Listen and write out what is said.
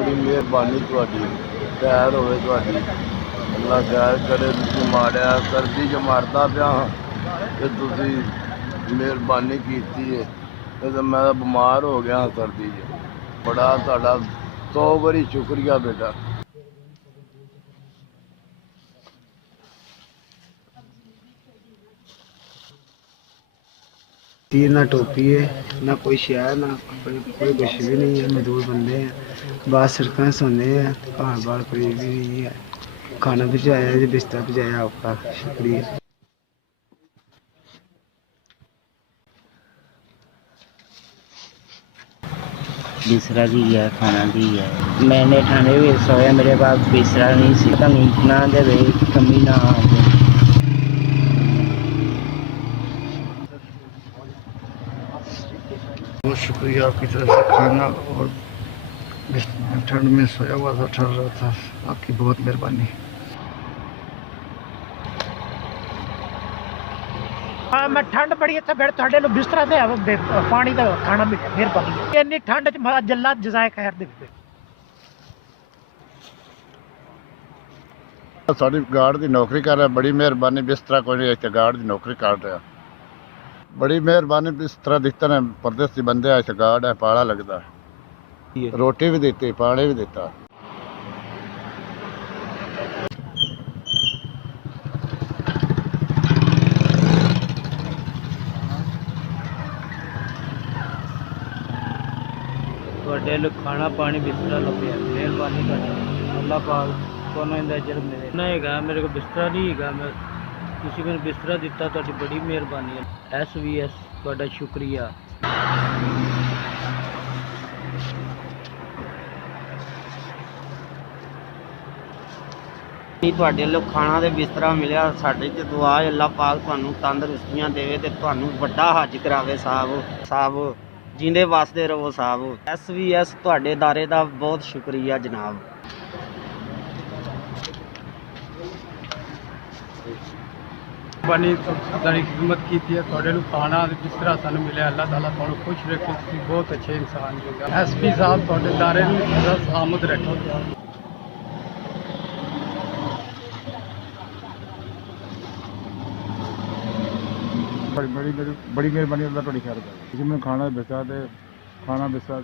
बड़ी मेहरबानी तुहाडी, खैर होवे तुहाडी। अल्लाह खैर करे। तुसीं माड़िया सर्दी च मरदा पिया ते तुसीं मेहरबानी कीती है। नहीं तो मैं बीमार हो गया सर्दी च। बड़ा तुहाडा 100 वारी शुक्रिया बेटा। तीर ना टोपी है ना कोई शहर ना कोई कुछ भी नहीं है। मजदूर बंदे हैं, बाहर सड़कों सोने हैं, घर बार कोई भी नहीं है। खाना भिजाया जी, बिस्तर भिजाया, आपका शुक्रिया। बिस्तरा भी है, खाना भी है। मैंने ठाणे भी सोया, मेरे पास बिस्तरा नहीं सी। कमी ना दे, कमी ना आवे। बहुत शुक्रिया आपकी तरफ से खाना और ठंड में सोया हुआ था, ठहर रहा था। आपकी बहुत मेहरबानी। हाँ मैं ठंड बड़ी इतने फिर थोड़े बिस्तरा दे पानी का खाना भी मेहरबानी। इन्नी ठंड च जल्ला जजाए खैर दे। साड़ी गार्ड की नौकरी कर रहा, बड़ी मेहरबानी। बिस्तरा कोई नहीं, इतने गार्ड की नौकरी कर रहा, बड़ी मेहरबानी। बिस्तरा दिता ने, परदेसी बंदे इतने गार्ड है, पाला लगता है, रोटी भी देती, पानी भी देता। ਤੁਹਾਡੇ ਲਈ ਖਾਣਾ ਪਾਣੀ ਬਿਸਤਰਾ ਲੱਭਿਆ, ਮਿਹਰਬਾਨੀ ਤੁਹਾਡੀ। ਅੱਲਾਹ ਪਾਕ ਤੁਹਾਨੂੰ ਇਹਦਾ ਅਜਰ ਮਿਲੇ। ਨਾ ਹੈਗਾ ਮੇਰੇ ਕੋਲ ਬਿਸਤਰਾ ਨਹੀਂ ਹੈਗਾ, ਮੈਂ ਤੁਸੀਂ ਮੈਨੂੰ ਬਿਸਤਰਾ ਦਿੱਤਾ, ਤੁਹਾਡੀ ਬੜੀ ਮਿਹਰਬਾਨੀ ਹੈ। SVS ਤੁਹਾਡਾ ਸ਼ੁਕਰੀਆ। ਤੁਹਾਡੇ ਵੱਲੋਂ ਖਾਣਾ ਤੇ ਬਿਸਤਰਾ ਮਿਲਿਆ, ਸਾਡੇ ਤੇ ਦੁਆ ਹੈ ਅੱਲਾਹ ਪਾਕ ਤੁਹਾਨੂੰ ਤੰਦਰੁਸਤੀਆਂ ਦੇਵੇ ਤੇ ਤੁਹਾਨੂੰ ਵੱਡਾ ਹੱਜ ਕਰਾਵੇ ਸਾਹਿਬ ਜਿੰਦੇ ਵਾਸਤੇ ਰਹੋ ਸਾਹਿਬ। SVS ਤੁਹਾਡੇ ਦਾਰੇ ਦਾ ਬਹੁਤ ਸ਼ੁਕਰੀਆ ਜਨਾਬ। बनी सारी खिदमत की थी, थोड़े खाना बिस्तरा सानू मिले। अल्लाह ताला तुहानू खुश रखे, तुसीं बहुत अच्छे इंसान हो। SP साहब थोड़े दारे आमद रखो। बड़ी मेहरबानी अल्लाह तुहाडी खैर करे। तुसीं मैनूं खाना बिस्तरा